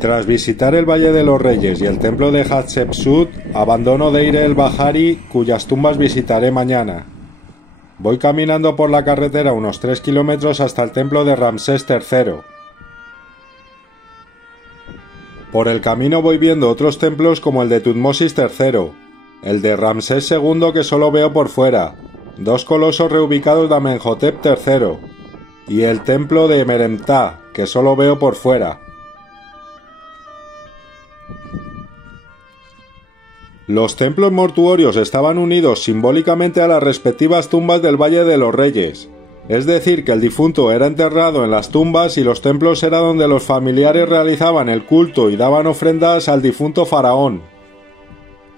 Tras visitar el Valle de los Reyes y el templo de Hatshepsut, abandono Deir el-Bahari, cuyas tumbas visitaré mañana. Voy caminando por la carretera unos 3 kilómetros hasta el templo de Ramsés III. Por el camino voy viendo otros templos como el de Tutmosis III, el de Ramsés II que solo veo por fuera, 2 colosos reubicados de Amenhotep III, y el templo de Meremtah, que solo veo por fuera. Los templos mortuorios estaban unidos simbólicamente a las respectivas tumbas del Valle de los Reyes, es decir, que el difunto era enterrado en las tumbas y los templos era donde los familiares realizaban el culto y daban ofrendas al difunto faraón.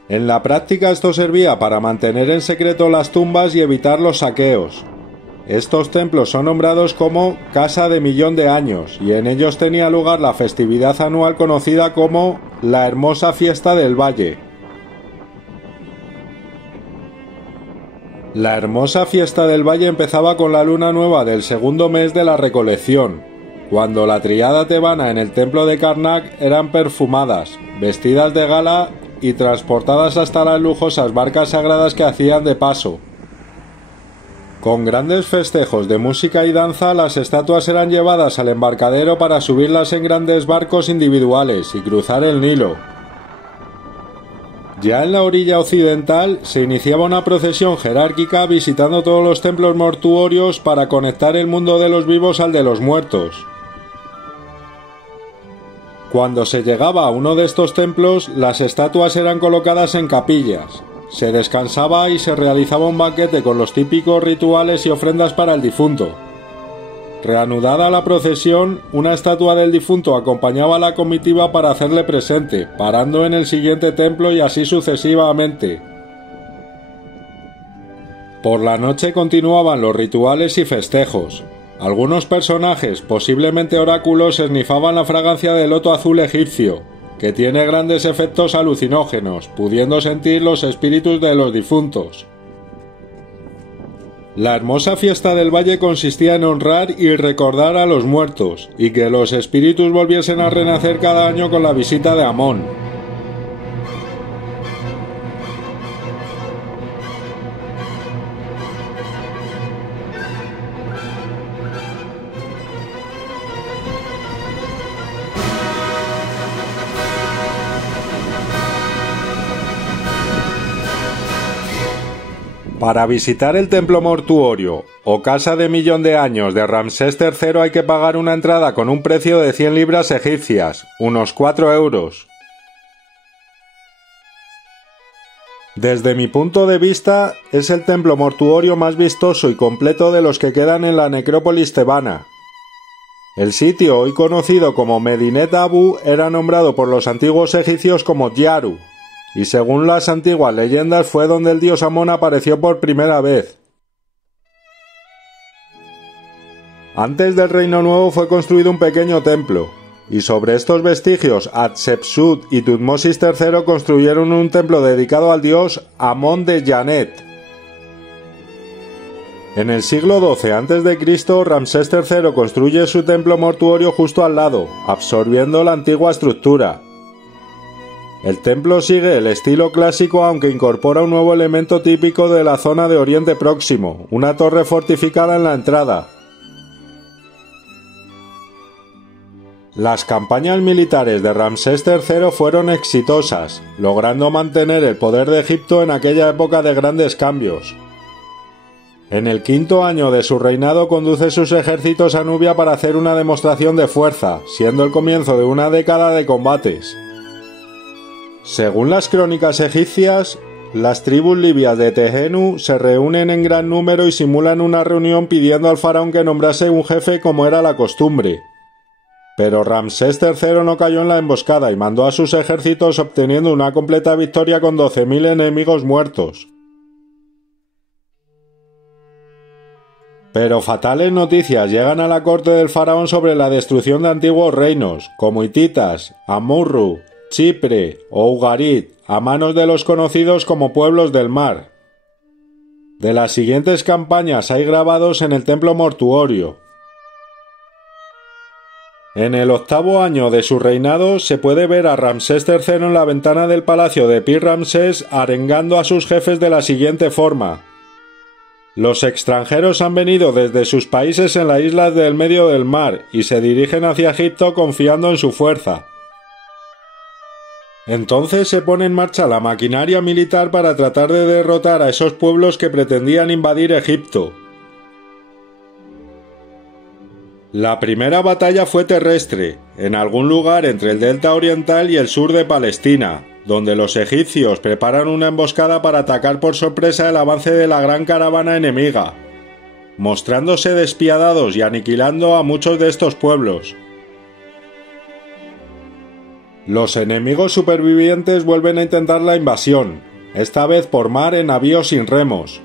En la práctica esto servía para mantener en secreto las tumbas y evitar los saqueos. Estos templos son nombrados como Casa de Millón de Años y en ellos tenía lugar la festividad anual conocida como la Hermosa Fiesta del Valle. La hermosa fiesta del Valle empezaba con la luna nueva del segundo mes de la recolección, cuando la tríada tebana en el templo de Karnak eran perfumadas, vestidas de gala y transportadas hasta las lujosas barcas sagradas que hacían de paso. Con grandes festejos de música y danza, las estatuas eran llevadas al embarcadero para subirlas en grandes barcos individuales y cruzar el Nilo. Ya en la orilla occidental se iniciaba una procesión jerárquica visitando todos los templos mortuorios para conectar el mundo de los vivos al de los muertos. Cuando se llegaba a uno de estos templos, las estatuas eran colocadas en capillas, se descansaba y se realizaba un banquete con los típicos rituales y ofrendas para el difunto. Reanudada la procesión, una estatua del difunto acompañaba a la comitiva para hacerle presente, parando en el siguiente templo y así sucesivamente. Por la noche continuaban los rituales y festejos. Algunos personajes, posiblemente oráculos, esnifaban la fragancia del loto azul egipcio, que tiene grandes efectos alucinógenos, pudiendo sentir los espíritus de los difuntos. La hermosa fiesta del Valle consistía en honrar y recordar a los muertos, y que los espíritus volviesen a renacer cada año con la visita de Amón. Para visitar el templo mortuorio o casa de millón de años de Ramsés III hay que pagar una entrada con un precio de 100 libras egipcias, unos 4 euros. Desde mi punto de vista, es el templo mortuorio más vistoso y completo de los que quedan en la necrópolis tebana. El sitio, hoy conocido como Medinet Abu, era nombrado por los antiguos egipcios como Yaru, y según las antiguas leyendas fue donde el dios Amón apareció por primera vez. Antes del Reino Nuevo fue construido un pequeño templo, y sobre estos vestigios Hatshepsut y Tutmosis III construyeron un templo dedicado al dios Amón de Janet. En el siglo XII a.C., Ramsés III construye su templo mortuorio justo al lado, absorbiendo la antigua estructura. El templo sigue el estilo clásico aunque incorpora un nuevo elemento típico de la zona de Oriente Próximo, una torre fortificada en la entrada. Las campañas militares de Ramsés III fueron exitosas, logrando mantener el poder de Egipto en aquella época de grandes cambios. En el quinto año de su reinado conduce sus ejércitos a Nubia para hacer una demostración de fuerza, siendo el comienzo de una década de combates. Según las crónicas egipcias, las tribus libias de Tehenu se reúnen en gran número y simulan una reunión pidiendo al faraón que nombrase un jefe como era la costumbre. Pero Ramsés III no cayó en la emboscada y mandó a sus ejércitos obteniendo una completa victoria con 12.000 enemigos muertos. Pero fatales noticias llegan a la corte del faraón sobre la destrucción de antiguos reinos, como Hititas, Amurru, Chipre o Ugarit, a manos de los conocidos como pueblos del mar. De las siguientes campañas hay grabados en el templo mortuorio. En el 8º año de su reinado se puede ver a Ramsés III en la ventana del palacio de Pi-Ramsés arengando a sus jefes de la siguiente forma: los extranjeros han venido desde sus países en las islas del medio del mar y se dirigen hacia Egipto confiando en su fuerza. Entonces se pone en marcha la maquinaria militar para tratar de derrotar a esos pueblos que pretendían invadir Egipto. La primera batalla fue terrestre, en algún lugar entre el delta oriental y el sur de Palestina, donde los egipcios preparan una emboscada para atacar por sorpresa el avance de la gran caravana enemiga, mostrándose despiadados y aniquilando a muchos de estos pueblos. Los enemigos supervivientes vuelven a intentar la invasión, esta vez por mar en navíos sin remos.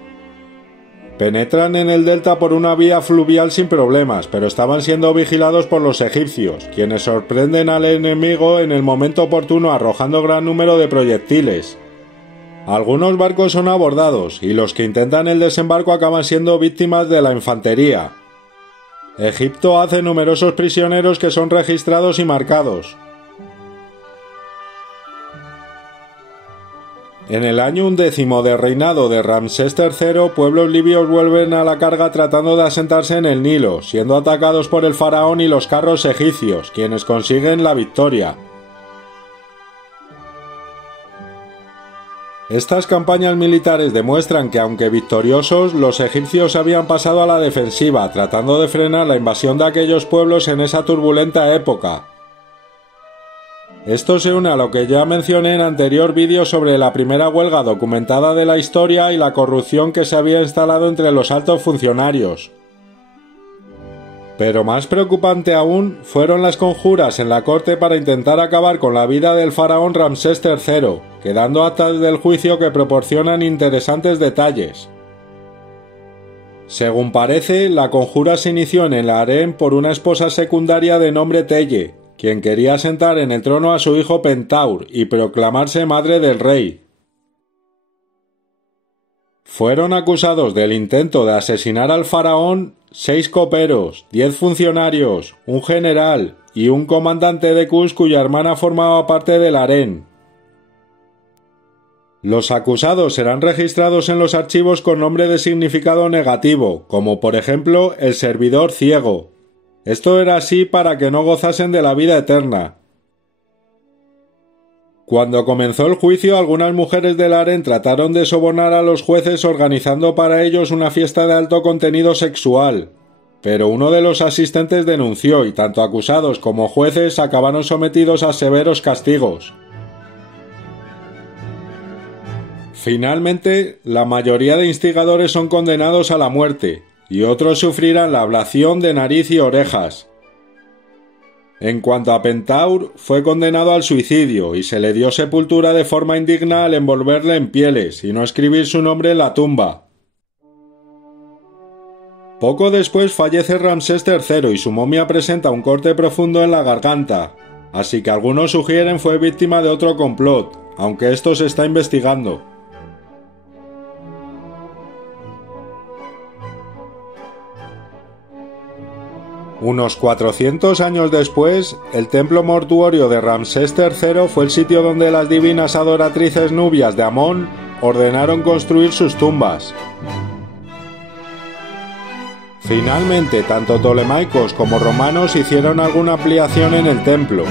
Penetran en el delta por una vía fluvial sin problemas, pero estaban siendo vigilados por los egipcios, quienes sorprenden al enemigo en el momento oportuno arrojando gran número de proyectiles. Algunos barcos son abordados, y los que intentan el desembarco acaban siendo víctimas de la infantería. Egipto hace numerosos prisioneros que son registrados y marcados. En el año 11º de reinado de Ramsés III, pueblos libios vuelven a la carga tratando de asentarse en el Nilo, siendo atacados por el faraón y los carros egipcios, quienes consiguen la victoria. Estas campañas militares demuestran que, aunque victoriosos, los egipcios habían pasado a la defensiva, tratando de frenar la invasión de aquellos pueblos en esa turbulenta época. Esto se une a lo que ya mencioné en anterior vídeo sobre la primera huelga documentada de la historia y la corrupción que se había instalado entre los altos funcionarios. Pero más preocupante aún fueron las conjuras en la corte para intentar acabar con la vida del faraón Ramsés III, quedando actas del juicio que proporcionan interesantes detalles. Según parece, la conjura se inició en el harén por una esposa secundaria de nombre Telle, quien quería sentar en el trono a su hijo Pentaur y proclamarse madre del rey. Fueron acusados del intento de asesinar al faraón 6 coperos, 10 funcionarios, un general y un comandante de Qus cuya hermana formaba parte del harén. Los acusados serán registrados en los archivos con nombre de significado negativo, como por ejemplo el servidor ciego. Esto era así para que no gozasen de la vida eterna. Cuando comenzó el juicio, algunas mujeres del harén trataron de sobornar a los jueces organizando para ellos una fiesta de alto contenido sexual, pero uno de los asistentes denunció y tanto acusados como jueces acabaron sometidos a severos castigos. Finalmente, la mayoría de instigadores son condenados a la muerte, y otros sufrirán la ablación de nariz y orejas. En cuanto a Pentaur, fue condenado al suicidio y se le dio sepultura de forma indigna al envolverle en pieles y no escribir su nombre en la tumba. Poco después fallece Ramsés III y su momia presenta un corte profundo en la garganta, así que algunos sugieren fue víctima de otro complot, aunque esto se está investigando. Unos 400 años después, el templo mortuorio de Ramsés III fue el sitio donde las divinas adoratrices nubias de Amón ordenaron construir sus tumbas. Finalmente, tanto tolemaicos como romanos hicieron alguna ampliación en el templo.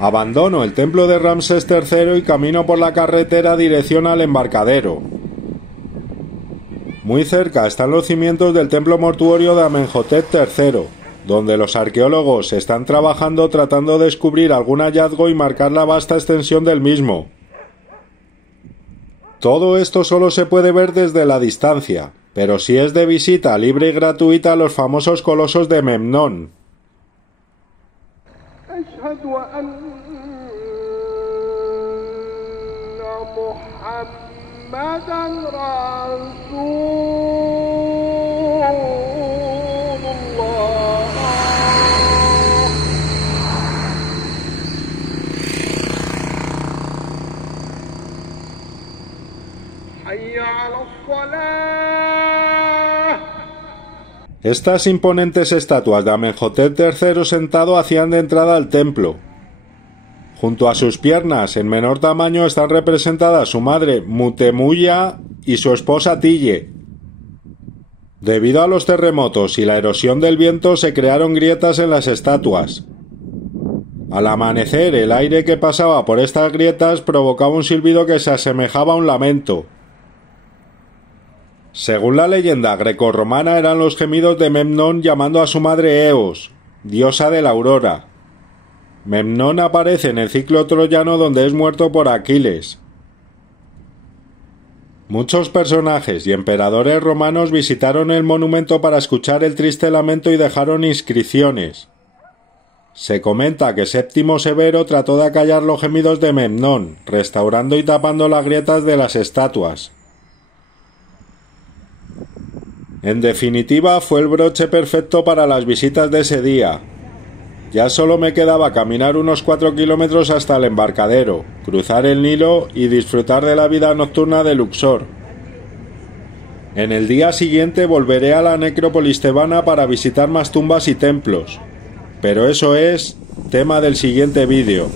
Abandono el templo de Ramsés III y camino por la carretera dirección al embarcadero. Muy cerca están los cimientos del templo mortuorio de Amenhotep III, donde los arqueólogos están trabajando tratando de descubrir algún hallazgo y marcar la vasta extensión del mismo. Todo esto solo se puede ver desde la distancia, pero sí es de visita libre y gratuita a los famosos colosos de Memnón. Estas imponentes estatuas de Amenhotep III sentado hacían de entrada al templo. Junto a sus piernas, en menor tamaño, están representadas su madre Mutemuya y su esposa Tille. Debido a los terremotos y la erosión del viento se crearon grietas en las estatuas. Al amanecer, el aire que pasaba por estas grietas provocaba un silbido que se asemejaba a un lamento. Según la leyenda grecorromana, eran los gemidos de Memnón llamando a su madre Eos, diosa de la aurora. Memnón aparece en el ciclo troyano donde es muerto por Aquiles. Muchos personajes y emperadores romanos visitaron el monumento para escuchar el triste lamento y dejaron inscripciones. Se comenta que Séptimo Severo trató de acallar los gemidos de Memnón, restaurando y tapando las grietas de las estatuas. En definitiva, fue el broche perfecto para las visitas de ese día. Ya solo me quedaba caminar unos 4 kilómetros hasta el embarcadero, cruzar el Nilo y disfrutar de la vida nocturna de Luxor. En el día siguiente volveré a la necrópolis tebana para visitar más tumbas y templos, pero eso es tema del siguiente vídeo.